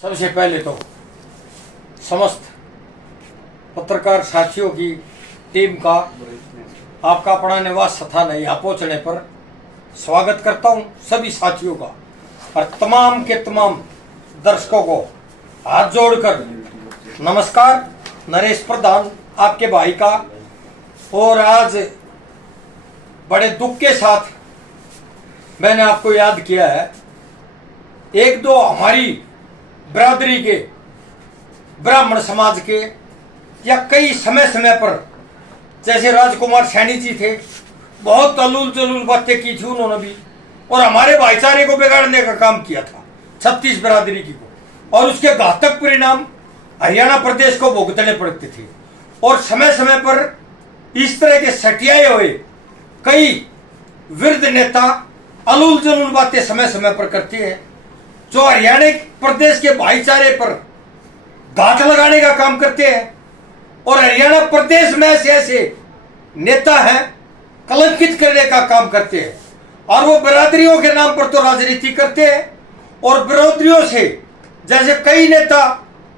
सबसे पहले तो समस्त पत्रकार साथियों की टीम का आपका अपना निवास स्थान है यहाँ पहुँचने पर स्वागत करता हूँ सभी साथियों का और तमाम के तमाम दर्शकों को हाथ जोड़कर नमस्कार। नरेश प्रधान आपके भाई का, और आज बड़े दुख के साथ मैंने आपको याद किया है। एक दो हमारी बिरादरी के ब्राह्मण समाज के या कई समय समय पर जैसे राजकुमार सैनी जी थे, बहुत तलूल तलूल बातें की थी उन्होंने भी, और हमारे भाईचारे को बिगाड़ने का काम किया था 36 बिरादरी की को, और उसके घातक परिणाम हरियाणा प्रदेश को भुगतने पड़ते थे। और समय समय पर इस तरह के सटियाए हुए कई वृद्ध नेता अलूल जलूल बातें समय समय पर करते हैं जो हरियाणा प्रदेश के भाईचारे पर घात लगाने का काम करते हैं। और हरियाणा प्रदेश में ऐसे ऐसे नेता हैं कलंकित करने का काम करते हैं, और वो बिरादरियों के नाम पर तो राजनीति करते हैं। और बिरादरियों से जैसे कई नेता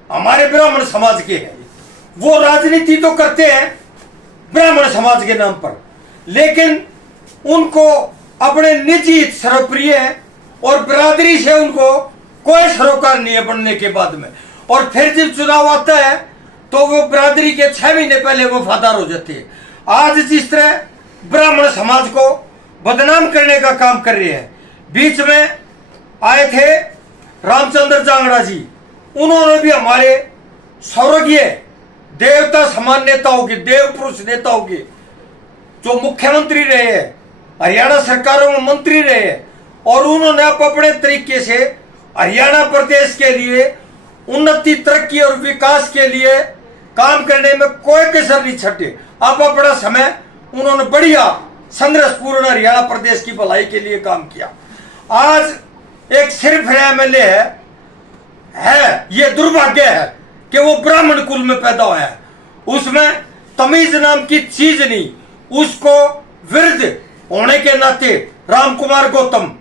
हमारे ब्राह्मण समाज के हैं, वो राजनीति तो करते हैं ब्राह्मण समाज के नाम पर, लेकिन उनको अपने निजी हित सर्वप्रिय है और बिरादरी से उनको कोई सरोकार नहीं है बनने के बाद में। और फिर जब चुनाव आता है तो वो बिरादरी के 6 महीने पहले वफादार हो जाते हैं। आज जिस तरह ब्राह्मण समाज को बदनाम करने का काम कर रहे हैं, बीच में आए थे रामचंद्र जांगड़ा जी, उन्होंने भी हमारे स्वर्गीय देवता समान नेताओं के, देव पुरुष नेताओं के, जो मुख्यमंत्री रहे हैं, हरियाणा सरकारों में मंत्री रहे हैं, और उन्होंने अपने तरीके से हरियाणा प्रदेश के लिए उन्नति, तरक्की और विकास के लिए काम करने में कोई कसर नहीं छटे। अब अपना समय उन्होंने बढ़िया संघर्षपूर्ण हरियाणा प्रदेश की भलाई के लिए काम किया। आज एक सिर्फ एमएलए है, ये दुर्भाग्य है कि वो ब्राह्मण कुल में पैदा हुआ है, उसमें तमीज नाम की चीज नहीं, उसको वृद्ध होने के नाते रामकुमार गौतम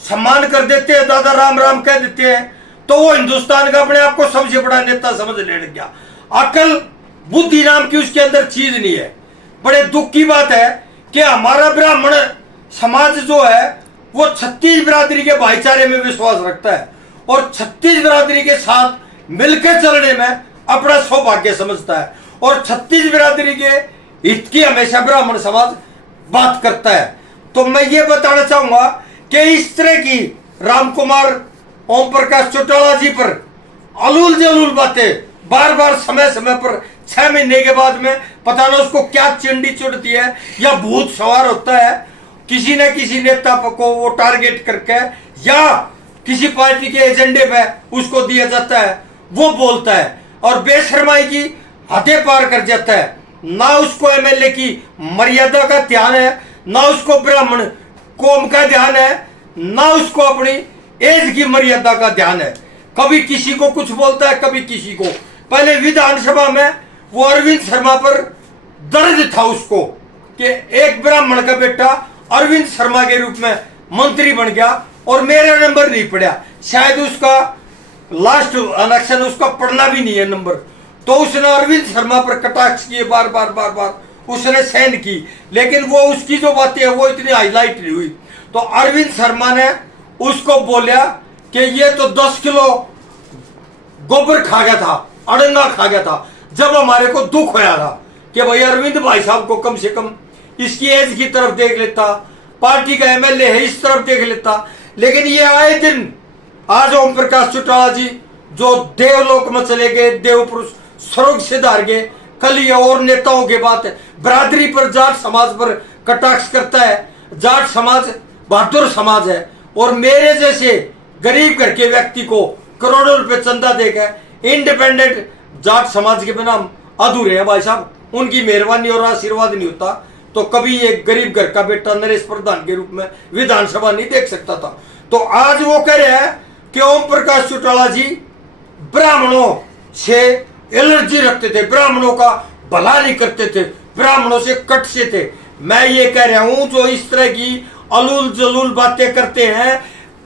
सम्मान कर देते हैं, दादा राम राम कह देते हैं, तो वो हिंदुस्तान का अपने आप को सबसे बड़ा नेता समझ ले गया। अकल बुद्धि नाम की उसके अंदर चीज नहीं है। बड़े दुख की बात है कि हमारा ब्राह्मण समाज जो है वो 36 बिरादरी के भाईचारे में विश्वास रखता है और 36 बिरादरी के साथ मिलकर चलने में अपना सौभाग्य समझता है, और 36 बिरादरी के हित की हमेशा ब्राह्मण समाज बात करता है। तो मैं ये बताना चाहूंगा कि इस तरह की रामकुमार ओम प्रकाश चौटाला जी पर अलूल जलूल बातें बार बार समय समय पर 6 महीने के बाद में पता ना उसको क्या चिंडी चुड़ती है या भूत सवार होता है, किसी न किसी नेता को वो टारगेट करके या किसी पार्टी के एजेंडे पे उसको दिया जाता है, वो बोलता है और बेशर्माई की हदें पार कर जाता है। ना उसको एमएलए की मर्यादा का ध्यान है, ना उसको ब्राह्मण कौम का ध्यान है, ना उसको अपनी एज की मर्यादा का ध्यान है। कभी किसी को कुछ बोलता है, कभी किसी को। पहले विधानसभा में वो अरविंद शर्मा पर दर्द था उसको कि एक ब्राह्मण का बेटा अरविंद शर्मा के रूप में मंत्री बन गया और मेरा नंबर नहीं पड़ा, शायद उसका लास्ट इलेक्शन उसका पढ़ना भी नहीं है नंबर, तो उसने अरविंद शर्मा पर कटाक्ष किए बार बार बार बार, उसने सहन की, लेकिन वो उसकी जो बातें है वो इतनी हाईलाइट नहीं हुई। तो अरविंद शर्मा ने उसको बोला कि ये तो 10 किलो गोबर खा गया था, अड़ंगा खा गया था। जब हमारे को दुख होया था कि भाई अरविंद भाई साहब को कम से कम इसकी एज की तरफ देख लेता, पार्टी का एमएलए है इस तरफ देख लेता, लेकिन ये आए दिन आज ओम प्रकाश चौटाला जी जो देवलोक में चले गए, देव पुरुष स्वर्ग से धार गए, कल ये और नेताओं के बात है, बिरादरी पर, जाट समाज पर कटाक्ष करता है। जाट समाज बहादुर समाज है और मेरे जैसे गरीब घर के व्यक्ति को करोड़ों रुपए चंदा देकर इंडिपेंडेंट जाट समाज के बिना अधूरे हैं भाई साहब, उनकी मेहरबानी और आशीर्वाद नहीं होता तो कभी एक गरीब घर का बेटा नरेश प्रधान के रूप में विधानसभा नहीं देख सकता था। तो आज वो कह रहे हैं कि ओम प्रकाश चौटाला जी ब्राह्मणों से एलर्जी रखते थे, ब्राह्मणों का भला नहीं करते थे, ब्राह्मणों से कट से थे। मैं ये कह रहा हूं जो इस तरह की अलूल जलूल बातें करते हैं,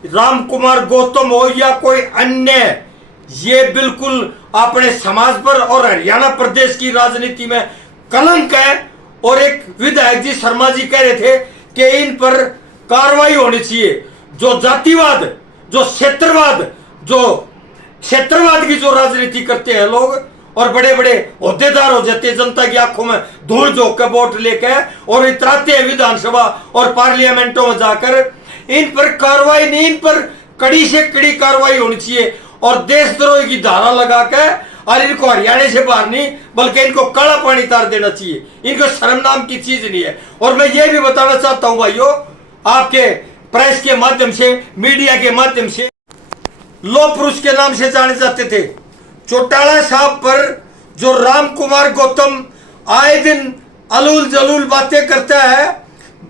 रामकुमार गौतम हो या कोई अन्य ये बिल्कुल अपने समाज पर और हरियाणा प्रदेश की राजनीति में कलंक है। और एक विधायक जी शर्मा जी कह रहे थे कि इन पर कार्रवाई होनी चाहिए। जो जातिवाद, जो क्षेत्रवाद की जो राजनीति करते हैं लोग और बड़े बड़े ओहदेदार हो जाते हैं, जनता की आंखों में धूल झोंक के वोट लेके और इतराते हैं विधानसभा और पार्लियामेंटों में जाकर, इन पर कार्रवाई नहीं, इन पर कड़ी से कड़ी कार्रवाई होनी चाहिए और देशद्रोह की धारा लगा के और इनको हरियाणा से बाहर नहीं बल्कि इनको काला पानी तार देना चाहिए। इनको शर्म नाम की चीज नहीं है। और मैं ये भी बताना चाहता हूं भाइयों, आपके प्रेस के माध्यम से, मीडिया के माध्यम से, लौह पुरुष के नाम से जाने जाते थे चौटाला साहब पर जो राम कुमार गौतम आए दिन अलूल जलूल बातें करता है,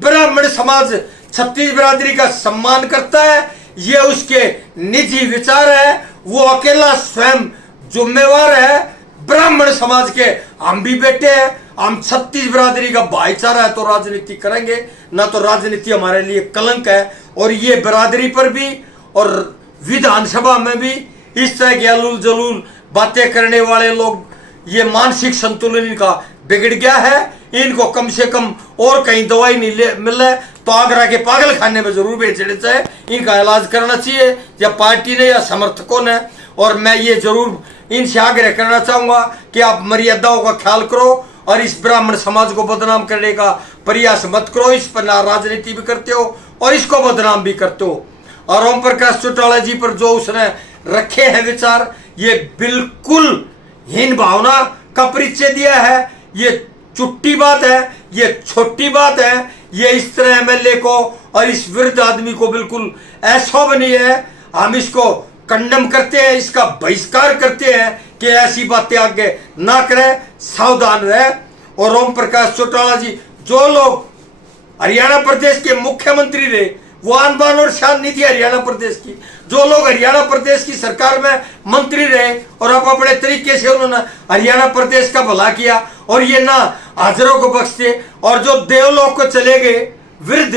ब्राह्मण समाज छत्तीस बिरादरी का सम्मान करता है, ये उसके निजी विचार है, वो अकेला स्वयं जिम्मेवार है। ब्राह्मण समाज के हम भी बेटे हैं, हम छत्तीस बिरादरी का भाईचारा है तो राजनीति करेंगे, ना तो राजनीति हमारे लिए कलंक है। और ये बिरादरी पर भी और विधानसभा में भी इस तरह के अलूल जलूल बातें करने वाले लोग, ये मानसिक संतुलन इनका बिगड़ गया है। इनको कम से कम और कहीं दवाई नहीं मिले तो आगरा के पागल खाने में जरूर भेजने चाहिए, इनका इलाज करना चाहिए या पार्टी ने या समर्थकों ने। और मैं ये जरूर इनसे आग्रह करना चाहूंगा कि आप मर्यादाओं का ख्याल करो और इस ब्राह्मण समाज को बदनाम करने का प्रयास मत करो। इस पर राजनीति भी करते हो और इसको बदनाम भी करते हो। और ओम प्रकाश चौटाला जी पर जो उसने रखे हैं विचार, ये बिल्कुल हीन भावना का परिचय दिया है। ये चुट्टी बात है, ये छोटी बात है। ये इस तरह एमएलए को और इस वृद्ध आदमी को बिल्कुल ऐसा नहीं है। हम इसको कंडम करते हैं, इसका बहिष्कार करते हैं कि ऐसी बातें आगे ना करें, सावधान रहे। और ओम प्रकाश चौटाला जी, जो लोग हरियाणा प्रदेश के मुख्यमंत्री रहे, वो आन बान और शान नहीं थी हरियाणा प्रदेश की। जो लोग हरियाणा प्रदेश की सरकार में मंत्री रहे और अब अपने तरीके से उन्होंने हरियाणा प्रदेश का भला किया और ये ना हाजरों को बख्शते। और जो देवलोक को चले गए वृद्ध,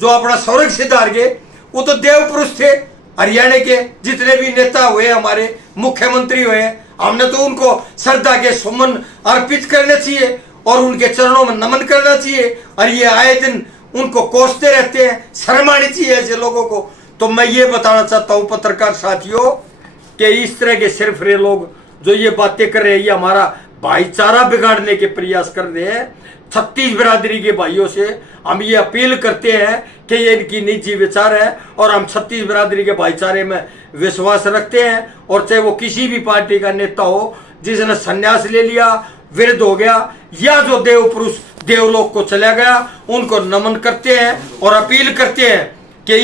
जो अपना स्वर्ग सिधार गए, वो तो देव पुरुष थे। हरियाणा के जितने भी नेता हुए, हमारे मुख्यमंत्री हुए, हमने तो उनको श्रद्धा के सुमन अर्पित करने चाहिए और उनके चरणों में नमन करना चाहिए। और ये आए दिन उनको कोसते रहते हैं, शर्म आनी चाहिए ऐसे लोगों को। तो मैं ये बताना चाहता हूं पत्रकार साथियों कि इस तरह के सिर्फ रे लोग जो ये बातें कर रहे हैं, ये हमारा भाईचारा बिगाड़ने के प्रयास कर रहे हैं। छत्तीस बिरादरी के भाइयों से हम ये अपील करते हैं कि ये इनकी निजी विचार है और हम छत्तीस बिरादरी के भाईचारे में विश्वास रखते हैं। और चाहे वो किसी भी पार्टी का नेता हो जिसने संन्यास ले लिया, वृद्ध हो गया, या जो देव पुरुष देवलोक को चला गया, उनको नमन करते हैं और अपील करते हैं कि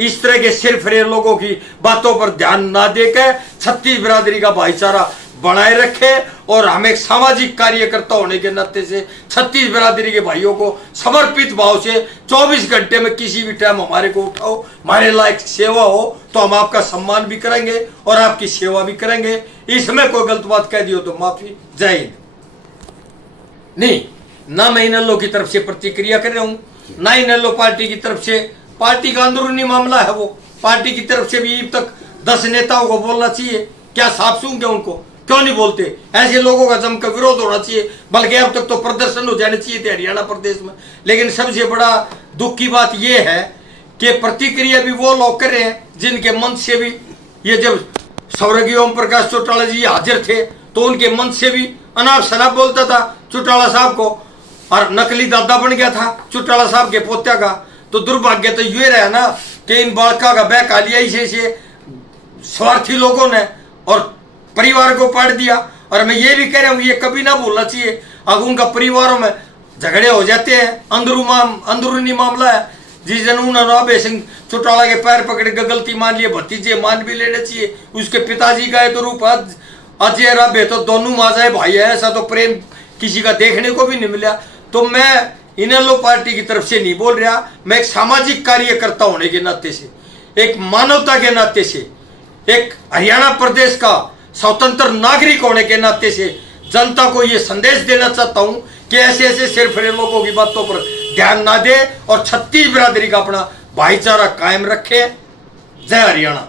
इस तरह के सिर्फ रे लोगों की बातों पर ध्यान ना देकर छत्तीस बिरादरी का भाईचारा बनाए रखे। और हम एक सामाजिक कार्यकर्ता होने के नाते से छत्तीस बिरादरी के भाइयों को समर्पित भाव से 24 घंटे में किसी भी टाइम हमारे को उठाओ, हमारे लायक सेवा हो तो हम आपका सम्मान भी करेंगे और आपकी सेवा भी करेंगे। इसमें कोई गलत बात कह दी हो तो माफी। जय हिंद। नहीं, ना मैं इनेलो की तरफ से प्रतिक्रिया कर रहा हूं, ना इनेलो पार्टी की तरफ से। पार्टी का अंदरूनी मामला है, वो पार्टी की तरफ से भी अब तक 10 नेताओं को बोलना चाहिए। क्या साफ सूंघ के उनको क्यों नहीं बोलते? ऐसे लोगों का जमकर विरोध होना चाहिए, बल्कि अब तक तो प्रदर्शन हो जाने चाहिए थे हरियाणा प्रदेश में। लेकिन सबसे बड़ा दुख की बात यह है कि प्रतिक्रिया भी वो लोग कर रहे हैं जिनके मंच से भी, ये जब स्वर्गीय ओम प्रकाश चौटाला जी हाजिर थे तो उनके मंच से भी अनाप शनाप बोलता था चौटाला साहब को, और नकली दादा बन गया था चौटाला साहब के पोत्या का। तो दुर्भाग्य तो ये रहा ना कि इन बालका का बहका लिया इसे स्वार्थी लोगों ने और परिवार को पाट दिया। और मैं ये भी कह रहा हूँ ये कभी ना भूलना चाहिए। अगर उनका परिवारों में झगड़े हो जाते हैं, अंदरूनी मामला है, जिस दिन उन्होंने अभय सिंह चौटाला के पैर पकड़ के गलती मान लिए, भतीजे मान भी लेने चाहिए। उसके पिताजी का है तो रूप अजय रब है तो दोनों माजाए भाई है, ऐसा तो प्रेम किसी का देखने को भी नहीं मिला। तो मैं इनेलो पार्टी की तरफ से नहीं बोल रहा, मैं एक सामाजिक कार्यकर्ता होने के नाते से, एक मानवता के नाते से, एक हरियाणा प्रदेश का स्वतंत्र नागरिक होने के नाते से जनता को यह संदेश देना चाहता हूं कि ऐसे ऐसे सिर्फ लोगों की बातों पर ध्यान ना दे और छत्तीस बिरादरी का अपना भाईचारा कायम रखे। जय हरियाणा।